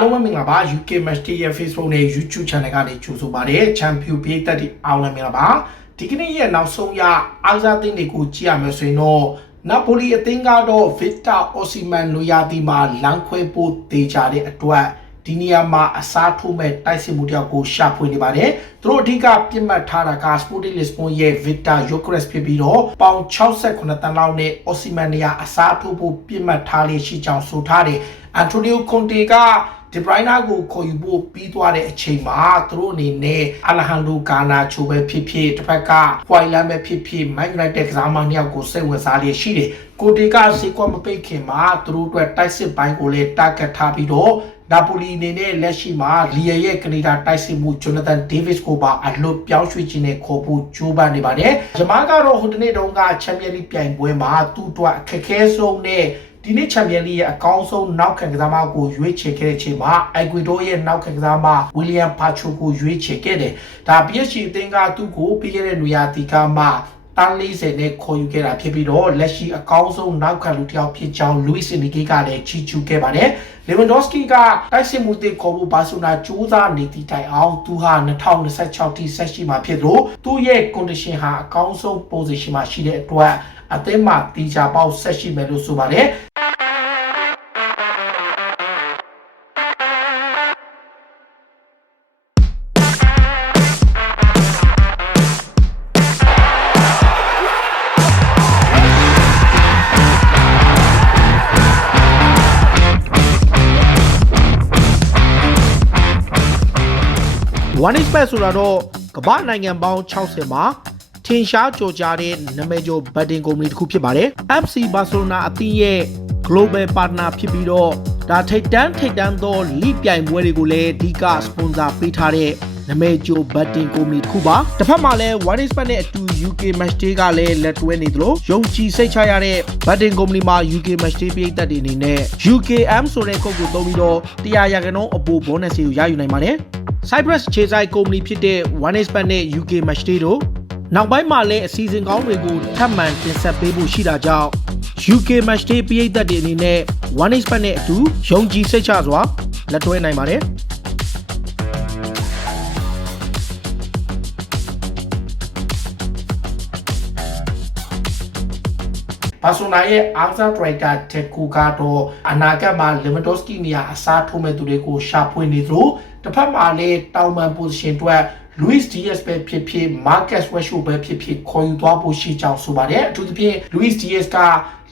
အားလုံးပဲမင်္ဂလာပါ UK Match Day ရဲ့ Facebook နဲ့ YouTube Channel ကနေကြိုဆိုပါရစေ Champion ပြည်သက်တွေအားလုံးမင်္ဂလာပါဒီကနေ့ရဲ့နောက်ဆုံးရအားစားသင်းတွေကိုကြည့်ရမယ်ဆိုရင်တော့နာပိုလီအသင်းကတော့ Victor Osimhen လိုရာသီမှာလမ်းခွဲဖို့တေချာတဲ့အတွက် ဒီနေရာမှာအစားထိုးမဲ့တိုက်စစ်မှုတယောက်ကိုရှာဖွေနေပါတယ်။သူတို့အဓိကပြစ်မှတ်ထားတာက Sporting Lisbon ရဲ့ Victor Gyökeres ဖြစ်ပြီးတော့ပေါင်68တန်းလောက်နဲ့ Osimhen နေရာအစားထိုးဖို့ပြစ်မှတ်ထားလေးရှိကြောင်းဆိုထားတယ်။ Antonio Conte ကဒီဘရိုင်းနာကိုခေါ်ယူဖို့ပြီးသွားတဲ့အချိန်မှာသူတို့အနေနဲ့အလဟန်ဒိုကာနာချိုပဲဖြစ်ဖြစ်တစ်ဖက်ကဟွိုင်လန်ပဲဖြစ်ဖြစ်မန်ယူနိုက်တက်ကစားမနှစ်ယောက်ကိုစိတ်ဝင်စားလျက်ရှိတယ်။ကိုတီကစေကွက်မပိတ်ခင်မှာသူတို့အတွက်တိုက်စစ်ပိုင်းကိုလည်းတာဂက်ထားပြီးတော့ နာပိုလီအနေနဲ့လက်ရှိမှာလီယရဲ့ကနေဒါတိုက်စစ်မှုဂျွန်နသန်ဒေးဗစ်ကိုပါအလွတ်ပြောင်းရွှေ့ခြင်းနဲ့ခေါ်ဖို့ကြိုးပမ်းနေပါတယ်။ဂျမားကတော့ဟိုတနေ့တုန်းကချန်ပီယံလိပြိုင်ပွဲမှာသူ့အတွက်အခက်အခဲဆုံးနဲ့ဒီနေ့ချန်ပီယံလိရဲ့အကောင်းဆုံးနောက်ခံကစားမကိုရွေးချယ်ခဲ့တဲ့အချိန်မှာအိုက်ကွေဒိုရဲ့နောက်ခံကစားမဝီလီယံပါချိုကိုရွေးချယ်ခဲ့တယ်။ဒါ PSG အသင်းကသူ့ကိုပြီးခဲ့တဲ့နွေရာသီကမှ တန်း40နဲ့ခေါ်ယူခဲ့တာဖြစ်ပြီးတော့လက်ရှိအကောင်းဆုံးနောက်ခံလူတစ်ယောက်ဖြစ်ကြောင်းလူးစ်အင်နီဂေကလည်းချီးကျူးခဲ့ပါတယ်။လေဗန်ဒေါစကီကတိုက်စစ်မှုတစ်ခေါ်ဖို့ဘာဆိုနာကြိုးစားနေသည့်တိုင်အောင်သူဟာ2026ထိဆက်ရှိမှာဖြစ်လို့သူ့ရဲ့ condition ဟာအကောင်းဆုံး position မှာရှိတဲ့အတွက်အသင်းမှာတီချာပေါက်ဆက်ရှိမယ်လို့ဆိုပါတယ်။ One Expert ဆိုတာတော့ကမ္ဘာနိုင်ငံပေါင်း60မှာထင်ရှားကြော်ကြားတဲ့နာမည်ကျော်ဘတ်တင်ကုမ္ပဏီတစ်ခုဖြစ်ပါတယ်။ FC Barcelona အသင်းရဲ့ Global Partner ဖြစ်ပြီးတော့ဒါထိတ်တန်းထိတ်တန်းသောလိပြိုင်ပွဲတွေကိုလည်းအဓိကစပွန်ဆာပေးထားတဲ့ နာမည်ကျော်ဘတ်တင်ကုမ္ပဏီတစ်ခုပါ။တစ်ဖက်မှာလည်း One Expert နဲ့အတူ UK Match Day ကလည်းလက်တွဲနေသလိုယုံကြည်စိတ်ချရတဲ့ဘတ်တင်ကုမ္ပဏီမှာ UK Match Day ပြည်သက်တွေအနေနဲ့ UKM ဆိုတဲ့ကုတ်ကိုသုံးပြီးတော့100ရာခိုင်နှုန်းအပို bonus တွေကိုရယူနိုင်ပါတယ်။ Cyprus ခြေဆိုင်ကုမ္ပဏီဖြစ်တဲ့ One Expert နဲ့ UK Match Day တို့နောက်ပိုင်းမှာလည်းအစီအစဉ်ကောင်းတွေကိုထပ်မံတင်ဆက်ပေးဖို့ရှိတာကြောင့် UK Match Day ပြည်သက်တွေအနေနဲ့ One Expert နဲ့အတူယုံကြည်စိတ်ချစွာလက်တွဲနိုင်ပါတယ်။ နာရဲ့အာဇာဒရိုက်တာတက်ကူကတော့အနာဂတ်မှာလီမတိုစကီနေရာအစားထိုးမဲ့သူတွေကိုရှာဖွေနေသလိုတစ်ဖက်မှာလည်းတောင်ပန် position အတွက် Luis Diaz ပဲဖြစ်ဖြစ် Marcus Rashford ပဲဖြစ်ဖြစ်ခေါ်ယူသွားဖို့ရှိကြောင်းဆိုပါတယ်အထူးသဖြင့် Luis Diaz က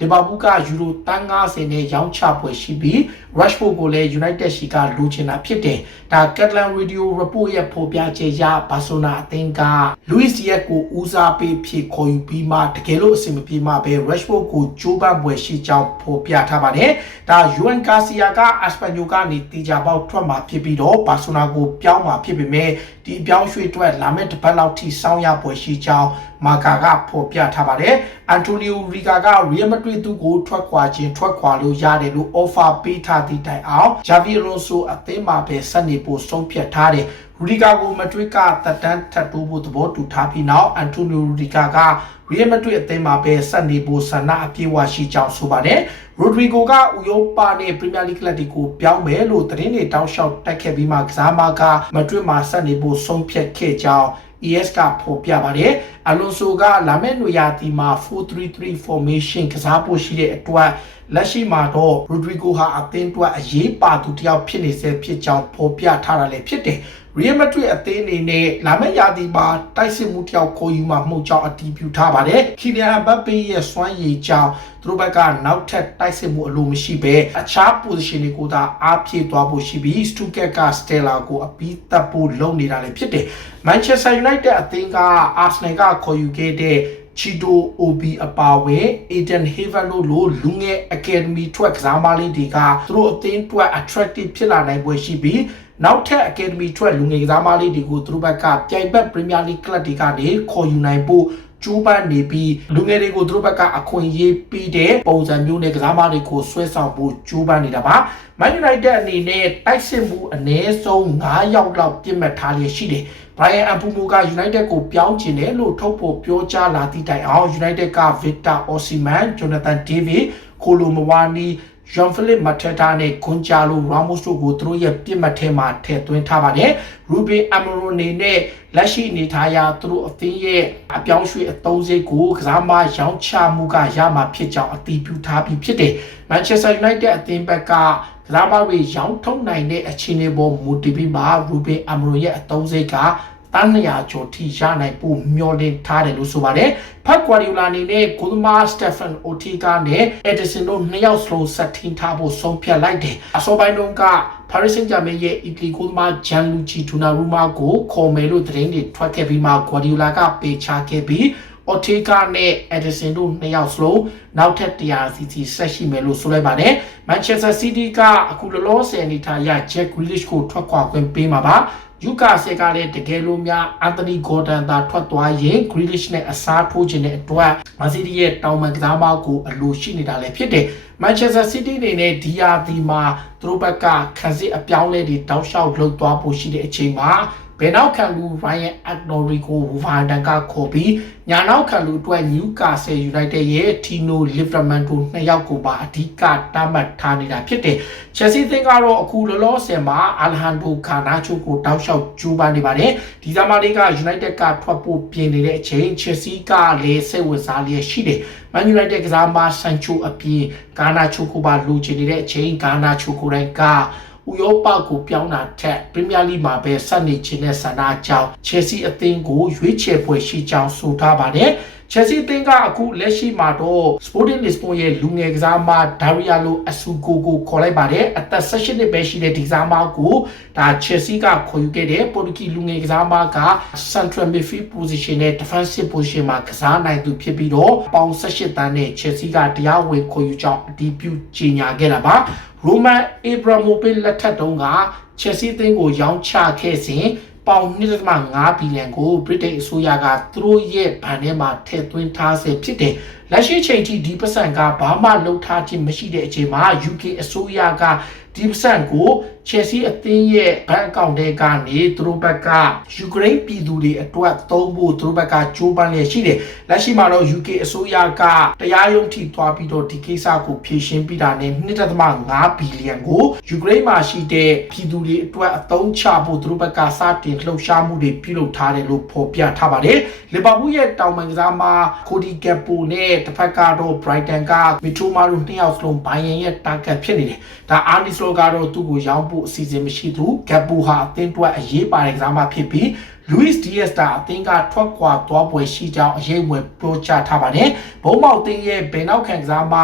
လီဗာပူးကယူရိုတန်း90နဲ့ရောင်းချပွဲရှိပြီး Rashford ကိုလည်း United ရှိကလိုချင်တာဖြစ်တယ်ဒါ Catalan Radio Report ရဲ့ဖော်ပြချက်အရဘာဆိုနာအသင်းက Luis Diaz ကိုဦးစားပေးဖြစ်ခေါ်ယူပြီးမှတကယ်လို့အဆင်မပြေမှပဲ Rashford ကိုကြိုးပမ်းပွဲရှိကြောင်းဖော်ပြထားပါတယ်ဒါ Juan Garcia က Espanyol ကနေတီချာပေါက်ထွက်မှာဖြစ်ပြီးတော့ဘာဆိုနာကိုပြောင်းမှာဖြစ်ပေမဲ့ဒီအပြောင်းရွှေ့အတွက်လာမယ့်တစ်ပတ်လောက်ထိစောင့်ရပွဲရှိကြောင်းမာကာကဖော်ပြထားပါတယ်အန်တိုနီယိုရီကာကရီယယ်မက်ဒရစ်သူ့ကိုထွက်ခွာခြင်းထွက်ခွာလို့ရတယ်လို့ offer ပေးထားသည့်တိုင်အောင်ဂျာဗီအလိုဆိုအသင်းမှာပဲဆက်နေဖို့ဆုံးဖြတ်ထားတယ် ရူဒီကာကိုမက်ဒရစ်ကတက်တန်းထပ်တိုးဖို့သဘောတူထားပြီးနောက်အန်တိုနီယိုရူဒီကာကရီယယ်မက်ဒရစ်အသင်းမှာပဲဆက်နေဖို့ဆန္ဒအပြည့်အဝရှိကြောင်းဆိုပါတယ်ရိုဒရီဂိုကဥရောပနဲ့ပရီးမီယာလိကလပ်တွေကိုပြောင်းမယ်လို့သတင်းတွေတောက်လျှောက်တက်ခဲ့ပြီးမှကစားမကမက်ဒရစ်မှာဆက်နေဖို့ဆုံးဖြတ်ခဲ့ကြောင်း ES ကဖော်ပြပါတယ်အလွန်ဆိုကလာမယ့်နွေရာသီမှာ433 formation ကစားဖို့ရှိတဲ့အတွက်လက်ရှိမှာတော့ Rodrigo ဟာအသင်းအတွက်အရေးပါသူတစ်ယောက်ဖြစ်နေစေဖြစ်ကြောင်းဖော်ပြထားတာလည်းဖြစ်တယ် Real Madrid အသင်းအနေနဲ့လာမယ့်ရာသီမှာတိုက်စစ်မှုတစ်ယောက်ခေါ်ယူမှာမှုကြောင့်အတည်ပြုထားပါတယ်။ Kylian Mbappe ရဲ့စွမ်းရည်ကြောင့်သူတို့ဘက်ကနောက်ထပ်တိုက်စစ်မှုအလိုမရှိပဲအခြား position တွေကိုသာအားဖြည့်သွားဖို့ရှိပြီး Stuttgart က Stella ကိုအပြီးသတ်ဖို့လုပ်နေတာလည်းဖြစ်တယ်။ Manchester United အသင်းက Arsenal ကခေါ်ယူခဲ့တဲ့ ချီတို OB အပါဝင် Eden Haven တို့လိုလူငယ် Academy ထွက်ကစားမလေးတွေကသူတို့အသင်းအတွက် attractive ဖြစ်လာနိုင်ပွဲရှိပြီးနောက်ထပ် Academy ထွက်လူငယ်ကစားမလေးတွေကိုသူတို့ဘက်ကပြိုင်ဘက် Premier League ကလပ်တွေကနေခေါ်ယူနိုင်ဖို့ ကျိုးပန်းနေပြီးလူငယ်တွေကိုသူတို့ဘက်ကအခွင့်အရေးပေးတဲ့ပုံစံမျိုးနဲ့ကစားမတွေကိုဆွဲဆောင်ဖို့ကျိုးပန်းနေတာပါ။ Man United အနေနဲ့တိုက်စစ်မှုအနည်းဆုံး9ယောက်လောက်ပြစ်မှတ်ထားလျက်ရှိတယ်။ Brian Mbumo က United ကိုပြောင်းချင်တယ်လို့ထုတ်ဖော်ပြောကြားလာသည့်တိုင်အောင် United က Victor Osimhen, Jonathan David, Kolo Muani ဂျွန်ဖလစ်မထက်တာနဲ့ကွန်ဂျာလိုရာမို့စ်တို့ကိုသူတို့ရဲ့ပြစ်မှတ်ထဲမှာထည့်သွင်းထားပါတယ်ရူဘင်အမရိုနေနဲ့လက်ရှိအနေထားအရသူတို့အသင်းရဲ့အပြောင်းရွှေ့အသုံးစိတ်ကိုကစားမရောင်းချမှုကရမှာဖြစ်ကြောင်းအတည်ပြုထားပြီးဖြစ်တယ်မန်ချက်စတာယူနိုက်တက်အသင်းဘက်ကကစားမတွေရောင်းထုတ်နိုင်တဲ့အခြေအနေပေါ်မူတည်ပြီးမှရူဘင်အမရိုရဲ့အသုံးစိတ်က တန်း200ကျော်ထိရနိုင်ဖို့မျှော်လင့်ထားတယ်လို့ဆိုပါတယ်။ဖတ်ကွာဒီယိုလာအနေနဲ့ကိုသမားစတက်ဖန်အိုတီကာနဲ့အက်ဒီဆင်တို့နှစ်ယောက်စလုံးဆက်ထင်းထားဖို့ဆုံးဖြတ်လိုက်တယ်။အစောပိုင်းတုန်းက Paris Saint-Germain ရဲ့အီတလီကိုသမားဂျန်လူချီထူနာရူမာကိုခေါ်မယ်လို့သတင်းတွေထွက်ခဲ့ပြီးမှကွာဒီယိုလာကပေချခဲ့ပြီးအော်တီကာနဲ့အက်ဒီဆင်တို့နှစ်ယောက်စလုံးနောက်ထပ်100စီစီဆက်ရှိမယ်လို့ဆိုလိုက်ပါတယ်။ Manchester City ကအခုလောလောဆယ်အနေထားရ Jack Grealish ကိုထွက်ခွာခွင့်ပေးမှာပါ။ ယူကာဆေကလည်းတကယ်လို့များအန်တိုနီဂေါ်ဒန်သာထွက်သွားရင် Grealish နဲ့အစားထိုးခြင်းတဲ့အတွက်မန်စီးတီးရဲ့တောင်ပန်ကစားမကိုအလိုရှိနေတာလည်းဖြစ်တယ်။ Manchester City အနေနဲ့ဒီယာဒီမှာသူတို့ဘက်ကခံစစ်အပြောင်းလဲတွေတောက်လျှောက်လုပ်သွားဖို့ရှိတဲ့အချိန်မှာ ဘယ်နောက်ခံလူ Ryan Agnori ကိုဝါဒန်ကခေါ်ပြီးညာနောက်ခံလူအတွက် Newcastle United ရဲ့ Tino Livramento နှစ်ယောက်ကိုပါအဓိကတားမှတ်ထားနေတာဖြစ်တယ်။ Chelsea သင်းကတော့အခုလောလောဆယ်မှာ Alejandro Garnacho ကိုတောက်လျှောက်ကြိုးပမ်းနေပါတယ်။ဒီဇာမာလေးက United ကထွက်ဖို့ပြင်နေတဲ့အချိန် Chelsea ကလည်းစိတ်ဝင်စားလျက်ရှိတယ်။ Man United ကစားမ Sancho အပြင် Garnacho ကိုပါလိုချင်နေတဲ့အချိန် Garnacho ကိုယ်တိုင်က ဥရောပကိုပြောင်းတာထက်ပရီးမီးယားလိမှာပဲဆက်နေခြင်းနဲ့ဆန္ဒကြောင့်ချယ်ဆီအသင်းကိုရွေးချယ်ပွဲရှိကြောင်းဆိုထားပါတယ်ချယ်ဆီအသင်းကအခုလက်ရှိမှာတော့ Sporting Lisbon ရဲ့လူငယ်ကစားမဒါရီယာလိုအဆူကိုကိုခေါ်လိုက်ပါတယ်အသက်16နှစ်ပဲရှိတဲ့ဒီကစားမကိုဒါ Chelsea ကခေါ်ယူခဲ့တဲ့ပေါ်တူဂီလူငယ်ကစားမက Central Midfield Position နဲ့ Defensive Position မှာကစားနိုင်သူဖြစ်ပြီးတော့ပေါင်18တန်းနဲ့ Chelsea ကတရားဝင်ခေါ်ယူကြောင်းအတည်ပြုကြေညာခဲ့တာပါ ရိုမန်အေဘရာမိုဗစ်လက်ထက်တုန်းကချက်စီသင်းကိုရောင်းချခဲ့စဉ်ပေါင်1.5ဘီလီယံကိုဗြိတိန်အစိုးရကသူတို့ရဲ့ဘဏ်ထဲမှာထည့်သွင်းထားဆဲဖြစ်တယ်။ လက်ရှိချိန်ထိဒီပတ်စံကဘာမှလှုပ်ထားခြင်းမရှိတဲ့အချိန်မှာ UK အစိုးရကဒီပတ်စံကို Chelsea အသင်းရဲ့ဘဏ်အကောင့်ထဲကနေသူတို့ဘက်ကယူကရိန်းပြည်သူတွေအတွက်သုံးဖို့သူတို့ဘက်ကကြိုးပမ်းလျက်ရှိတယ်။လက်ရှိမှာတော့ UK အစိုးရကတရားရုံးထိသွားပြီးတော့ဒီကိစ္စကိုဖြေရှင်းပြီးတာနဲ့1.5ဘီလီယံကိုယူကရိန်းမှာရှိတဲ့ပြည်သူတွေအတွက်အသုံးချဖို့သူတို့ဘက်ကစတင်လှုပ်ရှားမှုတွေပြုလုပ်ထားတယ်လို့ဖော်ပြထားပါတယ်။လီဗာပူးရဲ့တောင်ပန်ကစားမကိုဒီကက်ပိုနဲ့တစ်ဖက်ကတော့ Brighton ကမီထိုမာတို့နှစ်ယောက်စလုံးဘိုင်ယန်ရဲ့ target ဖြစ်နေတယ်။ဒါအာနီစလိုကတော့သူ့ကိုရောင်းဖို့အစီအစဉ်မရှိသူဂက်ပူဟာအသင်းတွက်အရေးပါတဲ့ကစားမဖြစ်ပြီး Luis Diaz တာအသင်းကထွက်ခွာသွားပွဲရှိကြောင်းအရေးဝင်ပြောကြားထားပါတယ်။ဘုံမောက်သင်းရဲ့ဘယ်နောက်ခံကစားမ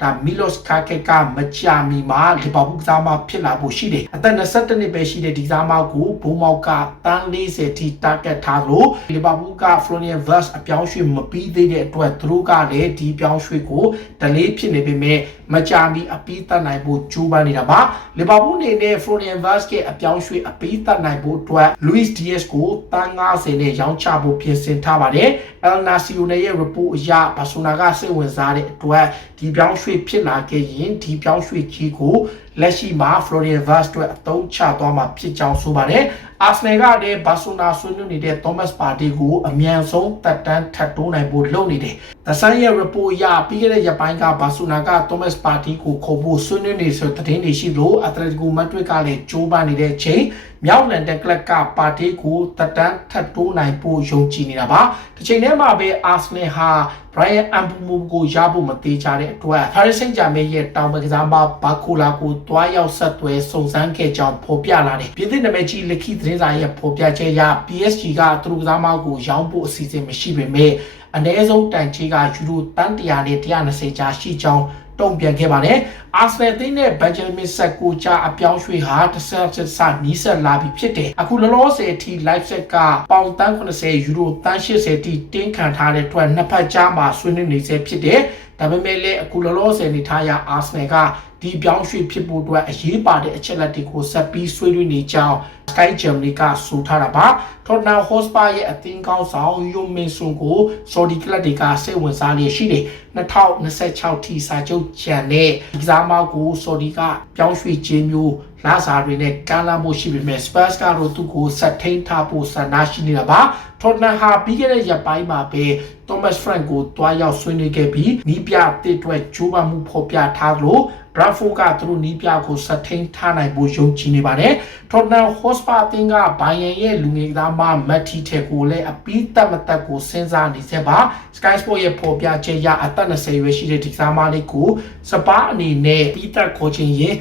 ဒါ Milos Kake ကမကြာမီမှာလီဗာပူးကစားမဖြစ်လာဖို့ရှိတယ်။အသက်22နှစ်ပဲရှိတဲ့ဒီကစားမကိုဘုံမောက်ကတန်း40ထိ target ထားလို့လီဗာပူးက Florian Wirtz အပြောင်းရွှေ့မပြီးသေးတဲ့အတွက်သူတို့ကလည်းဒီပြောင်းရွှေ့ကို delay ဖြစ်နေပေမဲ့မကြာမီအပြီးတတ်နိုင်ဖို့ကြိုးပမ်းနေတာပါလီဗာပူးအနေနဲ့ Florian Wirtz ရဲ့အပြောင်းရွှေ့အပြီးတတ်နိုင်ဖို့အတွက် Luis Diaz ကိုတန်း90နဲ့ရောင်းချဖို့ပြင်ဆင်ထားပါတယ် El Nacional ရဲ့ report အရဘာဆိုနာကစိတ်ဝင်စားတဲ့အတွက်ဒီပြောင်းရွှေ့ဖြစ်လာခဲ့ရင်ဒီပြောင်းရွှေ့ကြီးကို လက်ရှိမှာ Florian Wirtz အတွက်အသုံးချသွားမှာဖြစ်ကြောင်းဆိုပါတယ်အာဆနယ်ကလည်းဘာဆိုနာဆွေးနွေးနေတဲ့ Thomas Partey ကိုအမြန်ဆုံးတက်တန်းထပ်တိုးနိုင်ဖို့လုပ်နေတယ်။ The Sun ရဲ့ report အရပြီးခဲ့တဲ့ရက်ပိုင်းကဘာဆိုနာက Thomas Partey ကိုခေါ်ဖို့ဆွေးနွေးနေဆိုတဲ့သတင်းတွေရှိလို့ Atletico Madrid ကလည်းကြိုးပမ်းနေတဲ့အချိန်မြောက်လန်ဒန်ကလပ်ကပါတီကိုတက်တန်းထပ်တိုးနိုင်ဖို့ယုံကြည်နေတာပါ။ဒီချိန်ထဲမှာပဲအာဆနယ်ဟာ Brian Ambumo ကိုရဖို့မသေးကြတဲ့အတွက် Paris Saint-Germain ရဲ့တောင်ပကစားမဘာကူလာကိုတွားရောက်ဆက်သွဲစုံစမ်းခဲ့ကြောင်းဖော်ပြလာတယ်။ပြည်သစ်နာမည်ကြီးလက်ခိသတင်းစာရဲ့ဖော်ပြချက်အရ PSG ကသူတို့ကစားမကိုရောင်းဖို့အစီအစဉ်မရှိပေမဲ့ အနည်းဆုံးတန်ချေကယူရိုတန်100နဲ့120ကြားရှိကြောင်းတုံ့ပြန်ခဲ့ပါတယ်။အာဆနယ်တင်းနဲ့ဘန်ဂျမင်ဆက်ကိုကြားအပြောင်းရွှေ့ဟာတစ်ဆက်ဆက်စနီးစပ်လာပြီဖြစ်တယ်။အခုလောလောဆယ်အထိ live set ကပေါင်တန်း80ယူရိုတန်း80တိတင်းခံထားတဲ့အတွက်နှစ်ဖက်ကြားမှာဆွေးနွေးနေစေဖြစ်တယ်။ ဒါပေမဲ့လည်းအခုလောလောဆယ်နေထားရအာဆနယ်ကဒီပြောင်းရွှေ့ဖြစ်ဖို့အတွက်အရေးပါတဲ့အချက်လက်တွေကိုဆက်ပြီးဆွေးနွေးနေကြောင်း Sky Germany ကဆိုထားတာပါ Tottenham Hotspur ရဲ့အသင်းကောင်းဆောင်ယိုမင်ဆွန်ကို Saudi ကလပ်တွေကစိတ်ဝင်စားလျက်ရှိတယ်2026ထိစာချုပ်ကျန်တဲ့ဒီကစားမကို Saudi ကပြောင်းရွှေ့ခြင်းမျိုးလာစာတွေနဲ့ကမ်းလှမ်းမှုရှိပေမဲ့ Spurs ကတော့သူ့ကိုဆက်ထိန်ထားဖို့ဆန္ဒရှိနေတာပါ Tottenham ဟာပြီးခဲ့တဲ့ရက်ပိုင်းမှာပဲ Thomas Frank ကိုတွားရောက်ဆွေးနွေးခဲ့ပြီးနီးပြတစ်အတွက်ဂျိုးပမှုဖော်ပြထားသလို Bradford ကသူတို့နီးပြကိုဆက်ထိန်ထားနိုင်ဖို့ယုံကြည်နေပါတယ်။ Tottenham Hotspur အသင်းကဘိုင်ယန်ရဲ့လူငယ်သားမမက်တီထဲကိုလည်းအပီးတက်မတက်ကိုစဉ်းစားနေစေပါ Sky Sport ရဲ့ဖော်ပြချက်အရအသက်20ရွယ်ရှိတဲ့ဒီကစားမလေးကိုစပါအနေနဲ့ပြီးတက်ခေါ်ခြင်းရင်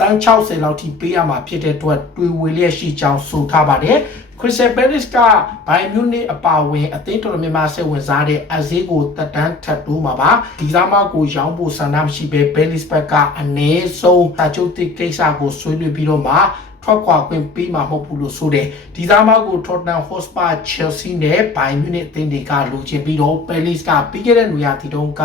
တန်း60လောက်ထိပေးရမှာဖြစ်တဲ့အတွက်တွေဝေလျက်ရှိကြောင်းဆိုထားပါတယ် ခရစ်စတယ်ပဲရစ်ကဘိုင်မြူနစ်အပါဝင်အသင်းတော်တော်များများစိတ်ဝင်စားတဲ့အဈေးကိုတက်တန်းထပ်တိုးမှာပါဒီစားမကိုရောင်းဖို့ဆန္ဒမရှိဘဲဘဲလစ်ဘက်ကအနည်းဆုံးတာချုပ်တိကိစ္စကိုဆွေးနွေးပြီးတော့မှထွက်ခွာခွင့်ပေးမှာမဟုတ်ဘူးလို့ဆိုတယ်ဒီသားမကို Tottenham Hotspur Chelsea နဲ့ Bayern Munich အသင်းတွေကလိုချင်ပြီးတော့ Palace ကပြီးခဲ့တဲ့နွေရာသီတုန်းက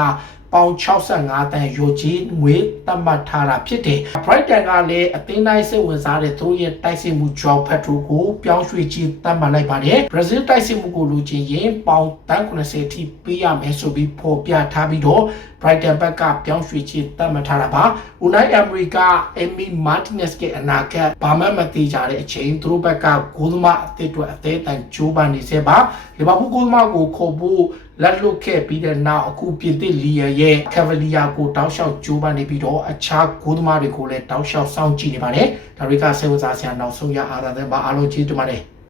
ပေါင်65တန်ရိုကြီးငွေသတ်မှတ်ထားတာဖြစ်တယ်။ Brighton ကလည်းအသင်းတိုင်းစိတ်ဝင်စားတဲ့သူတို့ရဲ့တိုက်စစ်မှု Joao Pedro ကိုပြောင်းရွှေ့ခြင်းသတ်မှတ်လိုက်ပါတယ်။ Brazil တိုက်စစ်မှုကိုလူချင်းရင်ပေါင်တန်း90ထိပေးရမယ်ဆိုပြီးဖော်ပြထားပြီးတော့ Brighton ဘက်ကပြောင်းရွှေ့ခြင်းသတ်မှတ်ထားတာပါ။ Unai Emery က Emi Martinez ရဲ့အနာဂတ်ဘာမှမသိကြတဲ့အချိန်သူတို့ဘက်ကဂိုးသမားအသစ်တွေအသေးအတန်ကြိုးပမ်းနေစေပါ။လီဗာပူးဂိုးသမားကိုခေါ်ဖို့ လက်လွတ်ခဲ့ပြီးတဲ့နောက်အခုပြင်သစ်လီယာရဲ့ Cavalier ကိုတောက်လျှောက်ကြိုးပမ်းနေပြီးတော့အခြားဂိုးသမားတွေကိုလည်းတောက်လျှောက်စောင့်ကြည့်နေပါတယ်။ဒါတွေကစိတ်ဝင်စားစရာနောက်ဆုံးရအားသာတဲ့ပါအားလုံးကျေးဇူးတင်ပါတယ်။